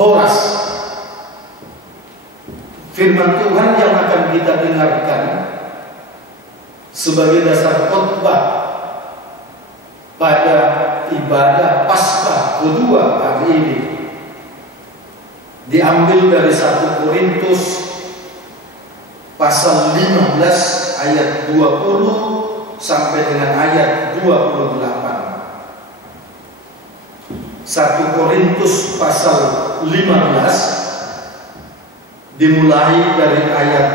Horas. Firman Tuhan yang akan kita dengarkan sebagai dasar khotbah pada ibadah Paskah kedua hari ini diambil dari 1 Korintus pasal 15 ayat 20 sampai dengan ayat 28. 1 Korintus pasal 15 dimulai dari ayat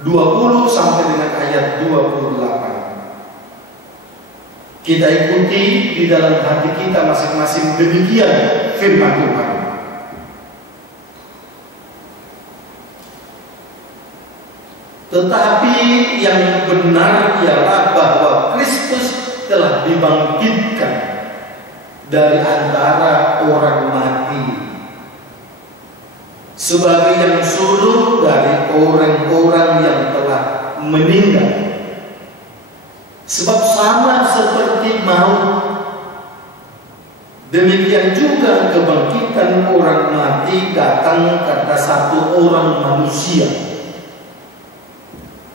20 sampai dengan ayat 28. Kita ikuti di dalam hati kita masing-masing, demikian firman Tuhan. Tetapi yang benar ialah bahwa Kristus telah dibangkitkan dari antara orang mati sebagai yang sulung dari orang-orang yang telah meninggal. Sebab sama seperti maut, demikian juga kebangkitan orang mati datang karena satu orang manusia.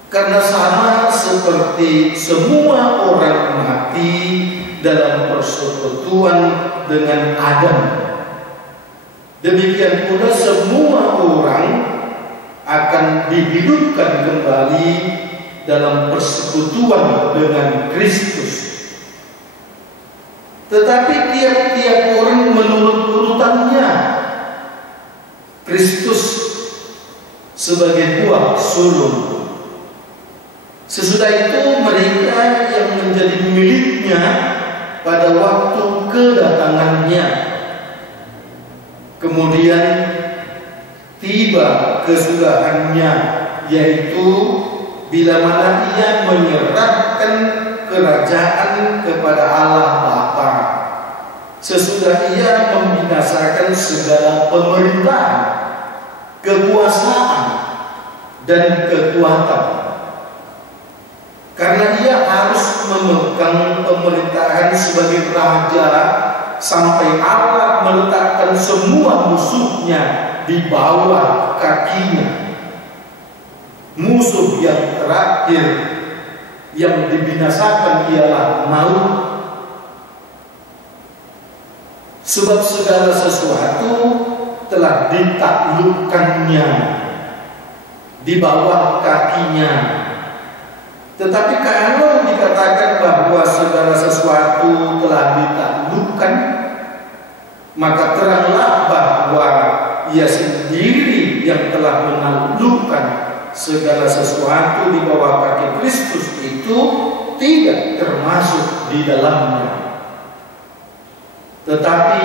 Karena sama seperti semua orang mati dalam persekutuan dengan Adam, demikian pula semua orang akan dihidupkan kembali dalam persekutuan dengan Kristus. Tetapi tiap-tiap orang menurut urutannya. Kristus sebagai buah sulung. Sesudah itu mereka yang menjadi miliknya pada waktu kedatangannya. Kemudian tiba kesudahannya, yaitu bila mana ia menyerahkan kerajaan kepada Allah Bapa, sesudah ia membinasakan segala pemerintahan, kekuasaan, dan kekuatan. Karena ia harus memegang pemerintahan sebagai raja sampai Allah meletakkan semua musuhnya di bawah kakinya. Musuh yang terakhir yang dibinasakan ialah maut. Sebab segala sesuatu telah ditaklukkannya di bawah kakinya. Tetapi kalau dikatakan bahwa segala sesuatu telah ditaklukkan, maka teranglah bahwa ia sendiri yang telah menaklukkan segala sesuatu di bawah kaki Kristus itu tidak termasuk di dalamnya. Tetapi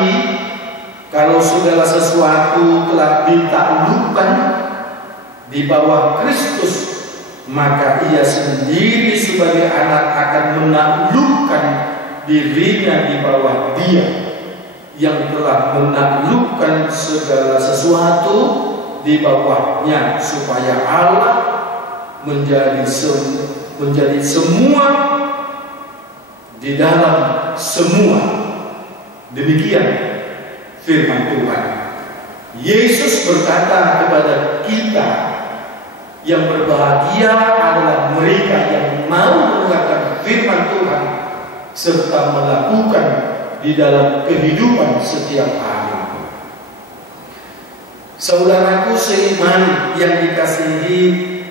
kalau segala sesuatu telah ditaklukkan di bawah Kristus, maka ia sendiri sebagai anak akan menaklukkan dirinya di bawah Dia yang telah menaklukkan segala sesuatu di bawahnya, supaya Allah menjadi semua di dalam semua. Demikian firman Tuhan. Yesus berkata kepada kita, yang berbahagia adalah mereka yang mau mendengarkan firman Tuhan serta melakukan di dalam kehidupan setiap hari. Saudaraku seiman yang dikasihi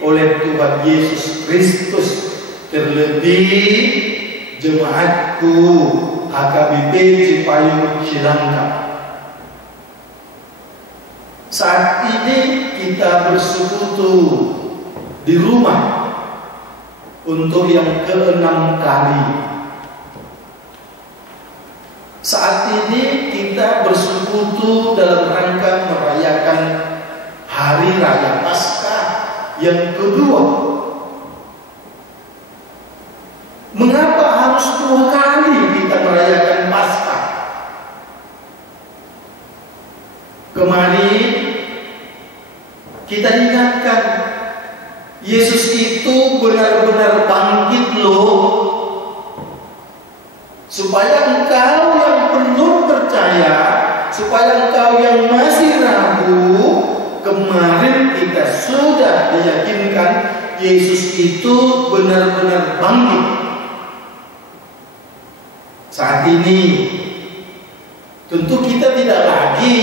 oleh Tuhan Yesus Kristus, terlebih jemaatku HKBP Cipayung Cilangkap. Saat ini kita bersekutu di rumah untuk yang ke-6 kali. Saat ini kita bersekutu dalam rangka merayakan Hari Raya Paskah yang kedua. Mengapa harus 2 kali kita merayakan Paskah? Kemarin kita ingatkan, Yesus itu benar-benar bangkit loh, supaya engkau yang belum percaya supaya engkau yang masih ragu, kemarin kita sudah diyakinkan Yesus itu benar-benar bangkit. Saat ini tentu kita tidak lagi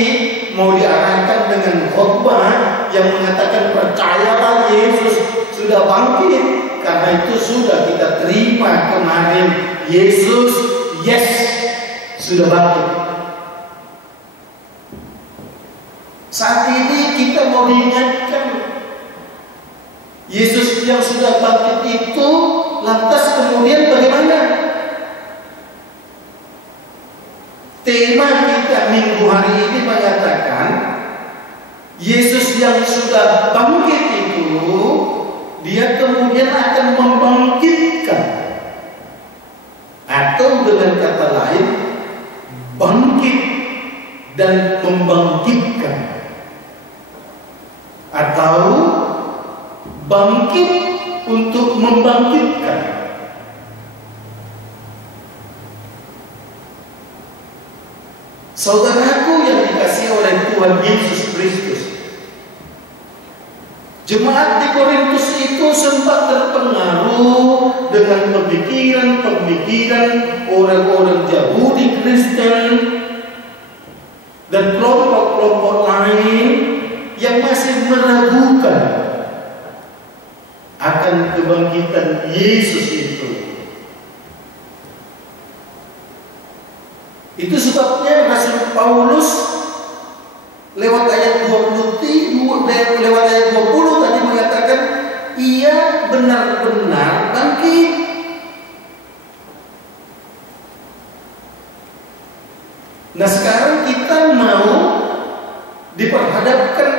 mau diarahkan dengan khotbah yang mengatakan percayalah Yesus sudah bangkit, karena itu sudah kita terima kemarin. Yesus, yes, sudah bangkit. Saat ini kita mau diingatkan Yesus yang sudah bangkit itu, lantas kemudian bagaimana? Tema kita minggu hari ini mengatakan Yesus yang sudah bangkit itu, dia kemudian akan membangkitkan, atau dengan kata lain bangkit dan membangkitkan, atau bangkit untuk membangkitkan. Saudaraku yang dikasihi oleh Tuhan Yesus Kristus, jemaat di Korintus itu sempat terpengaruh dengan pemikiran-pemikiran orang-orang Yahudi Kristen dan kelompok-kelompok lain yang masih meragukan akan kebangkitan Yesus itu. Itu sebabnya Rasul Paulus lewat ayat 20 tadi mengatakan ia benar-benar bangkit. Nah, sekarang kita mau diperhadapkan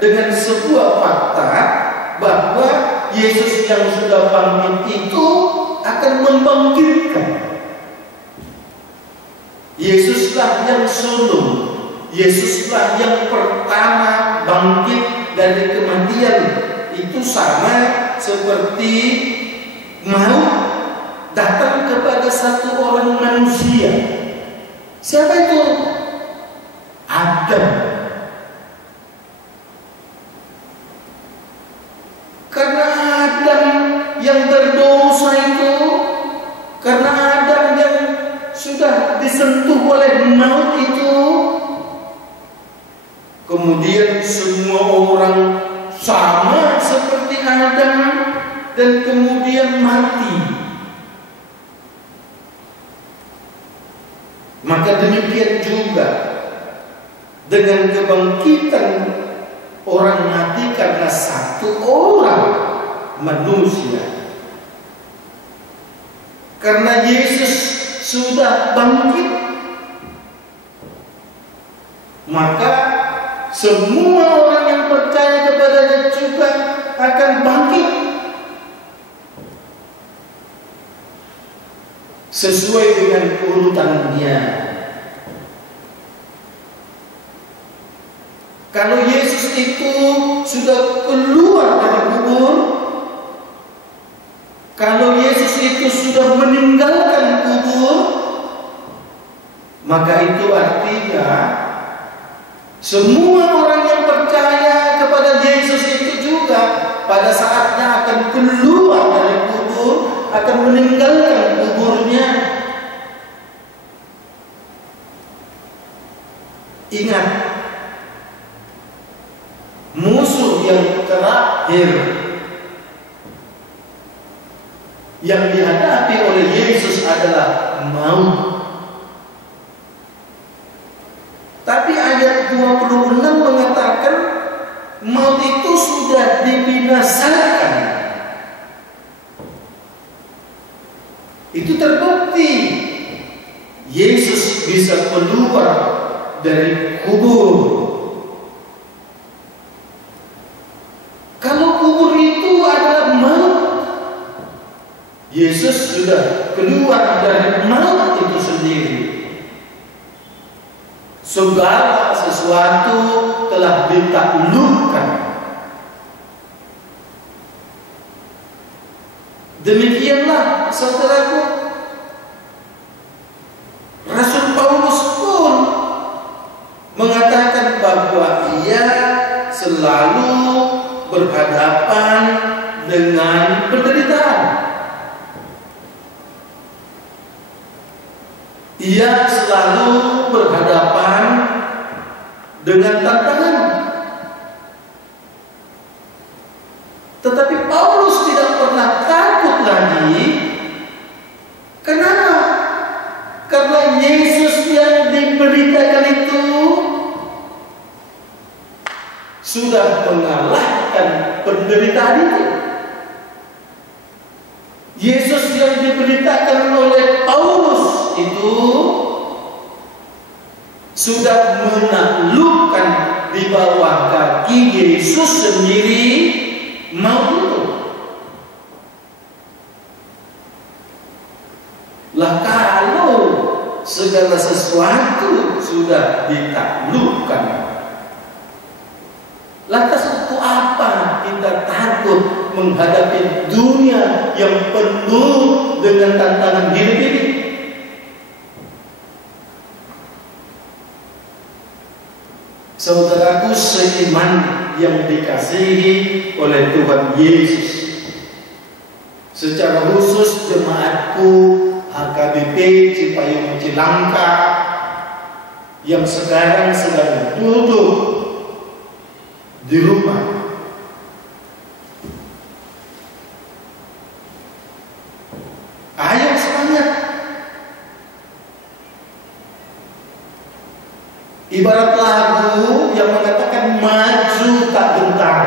dengan sebuah fakta bahwa Yesus yang sudah bangkit itu akan membangkitkan. Yesuslah yang sulung, Yesuslah yang pertama bangkit dari kematian. Itu sama seperti maut datang kepada satu orang manusia. Siapa itu? Adam. Karena Adam yang berdosa itu, karena Adam yang sudah disentuh oleh maut itu, kemudian semua orang sama seperti Adam dan kemudian mati. Maka demikian juga dengan kebangkitan orang mati karena satu orang manusia. Karena Yesus sudah bangkit, maka semua orang yang percaya kepadanya juga akan bangkit sesuai dengan urutannya. Kalau Yesus itu sudah keluar dari kubur, kalau Yesus itu sudah meninggalkan kubur, maka itu artinya semua orang yang percaya kepada Yesus itu juga pada saatnya akan keluar dari kubur, akan meninggalkan kuburnya. Ingat, musuh yang terakhir yang dihadapi oleh Yesus adalah maut. Tapi ayat 26 mengatakan maut itu sudah dibinasakan. Itu terbukti Yesus bisa keluar dari kubur. Kalau kubur itu adalah maut, Yesus sudah keluar dari maut itu sendiri. Segala sesuatu telah ditaklukkan. Demikianlah saudaraku, Rasul Paulus pun selalu berhadapan dengan penderitaan. Ia selalu berhadapan dengan tantangan. Tetapi Paulus tidak pernah takut lagi. Kenapa? Karena Yesus yang diberitakan itu sudah mengalahkan penderitaan itu. Yesus yang diberitakan oleh Paulus itu sudah menaklukkan di bawah kaki Yesus sendiri maut itu. Lah kalau segala sesuatu sudah ditaklukkan, lantas untuk apa kita takut menghadapi dunia yang penuh dengan tantangan hidup ini? Saudaraku seiman yang dikasihi oleh Tuhan Yesus, secara khusus jemaatku HKBP Cipayung Cilangka yang sekarang sedang duduk di rumah. Ayo semangat. Ibarat lagu yang mengatakan maju tak gentar.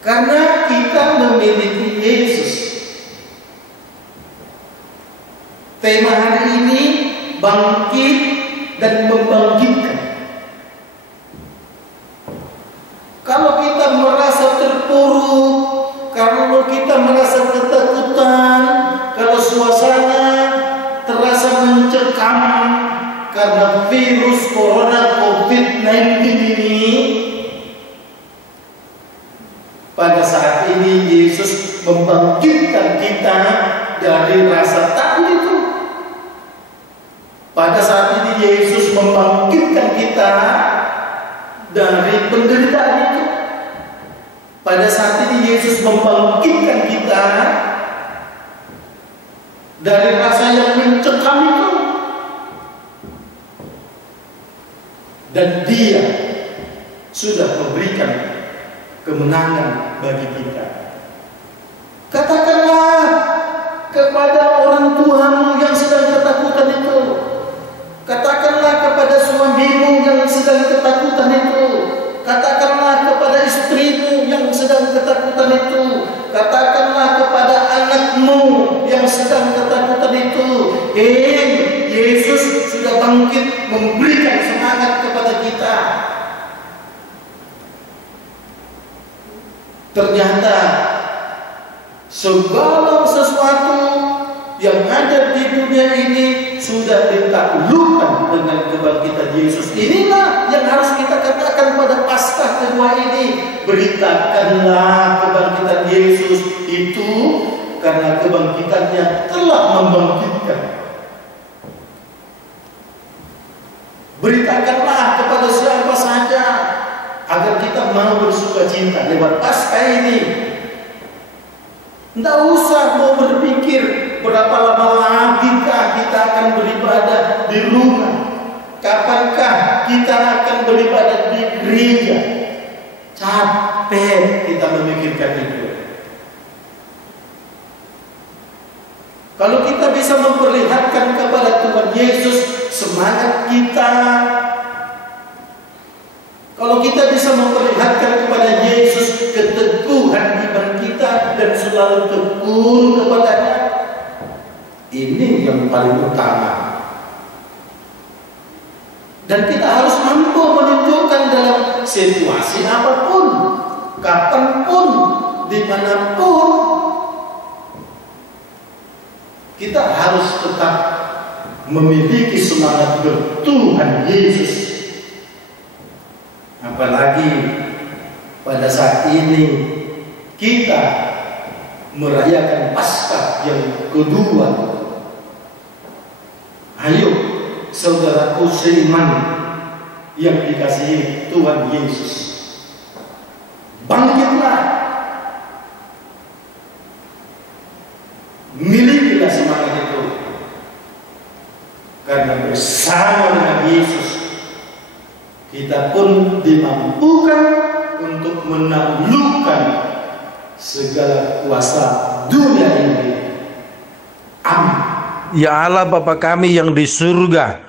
Karena kita memiliki Yesus. Tema hari ini bangkit dan membangkitkan. Kalau kita merasa terpuruk, kalau kita merasa ketakutan, kalau suasana terasa mencekam karena virus corona COVID-19 ini, pada saat ini Yesus membangkitkan kita dari rasa takut itu. Pada saat ini Yesus membangkitkan kita dari penderitaan itu. Pada saat ini Yesus membangkitkan kita dari rasa yang mencekam itu. Dan Dia sudah memberikan kemenangan bagi kita. Katakanlah kepada orang tuamu yang sedang ketakutan itu. Katakanlah kepada suamimu yang sedang ketakutan itu. Katakanlah kepada istrimu yang sedang ketakutan itu. Katakanlah kepada anakmu yang sedang ketakutan itu. Yesus sudah bangkit memberikan semangat kepada kita. Ternyata segala sesuatu yang ada di dunia ini sudah ditaklukkan dengan kebangkitan Yesus. Inilah yang harus kita katakan pada Paskah kedua ini. Beritakanlah kebangkitan Yesus itu, karena kebangkitannya telah membangkitkan. Beritakanlah kepada siapa saja agar kita mau bersukacita lewat Paskah ini. Tidak usah mau berpikir berapa lama lagi kita akan beribadah di rumah. Kapankah kita akan beribadah di gereja? Capek kita memikirkan itu. Kalau kita bisa memperlihatkan kepada Tuhan Yesus semangat kita, kalau kita bisa memperlihatkan kepada Yesus keteguhan iman kita dan selalu tekun kepadanya, ini yang paling utama. Dan kita harus mampu menunjukkan dalam situasi apapun, kapanpun, dimanapun, kita harus tetap memiliki semangat bertuhan Yesus. Apalagi pada saat ini kita merayakan Paskah yang kedua. Ayo saudaraku seiman yang dikasihi Tuhan Yesus. Bangkitlah, milikilah semangat itu, karena bersama dengan Yesus kita pun dimampukan untuk menaklukkan segala kuasa dunia ini. Amin. Ya Allah Bapa kami yang di surga,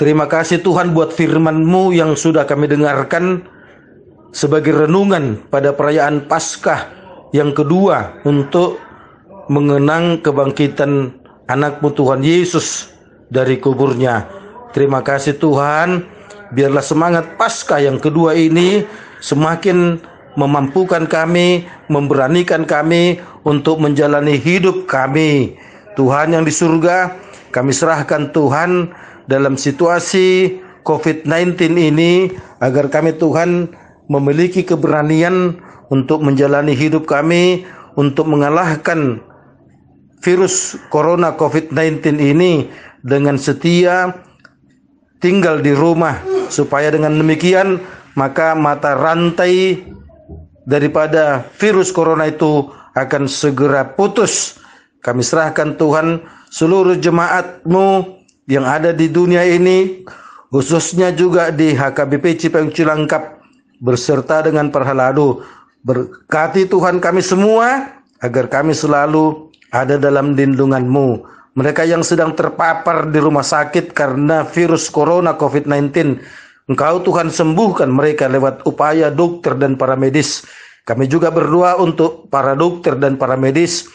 terima kasih Tuhan buat firman-Mu yang sudah kami dengarkan sebagai renungan pada perayaan Paskah yang kedua untuk mengenang kebangkitan anak-Mu Tuhan Yesus dari kuburnya. Terima kasih Tuhan, biarlah semangat Paskah yang kedua ini semakin memampukan kami, memberanikan kami untuk menjalani hidup kami. Tuhan yang di surga, kami serahkan Tuhan dalam situasi COVID-19 ini, agar kami Tuhan memiliki keberanian untuk menjalani hidup kami, untuk mengalahkan virus corona COVID-19 ini dengan setia tinggal di rumah, supaya dengan demikian maka mata rantai daripada virus corona itu akan segera putus. Kami serahkan Tuhan seluruh jemaat-Mu yang ada di dunia ini, khususnya juga di HKBP Cipayung Cilangkap berserta dengan Perhalado. Berkati Tuhan kami semua, agar kami selalu ada dalam lindungan-Mu. Mereka yang sedang terpapar di rumah sakit karena virus corona COVID-19, Engkau Tuhan sembuhkan mereka lewat upaya dokter dan para medis. Kami juga berdoa untuk para dokter dan para medis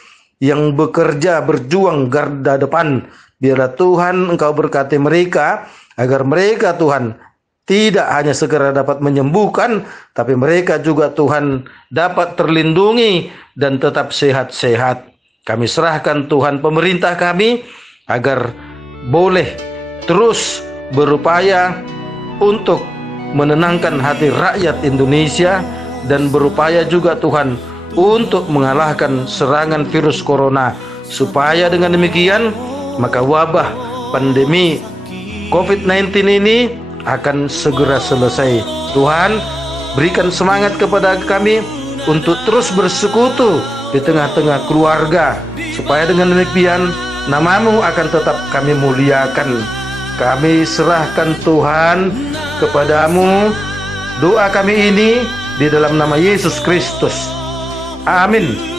yang bekerja berjuang garda depan. Biarlah Tuhan Engkau berkati mereka, agar mereka Tuhan tidak hanya segera dapat menyembuhkan, tapi mereka juga Tuhan dapat terlindungi dan tetap sehat-sehat. Kami serahkan Tuhan pemerintah kami, agar boleh terus berupaya untuk menenangkan hati rakyat Indonesia, dan berupaya juga Tuhan untuk mengalahkan serangan virus corona, supaya dengan demikian maka wabah pandemi COVID-19 ini akan segera selesai. Tuhan, berikan semangat kepada kami untuk terus bersekutu di tengah-tengah keluarga, supaya dengan demikian nama-Mu akan tetap kami muliakan. Kami serahkan Tuhan kepada-Mu doa kami ini di dalam nama Yesus Kristus. Amin.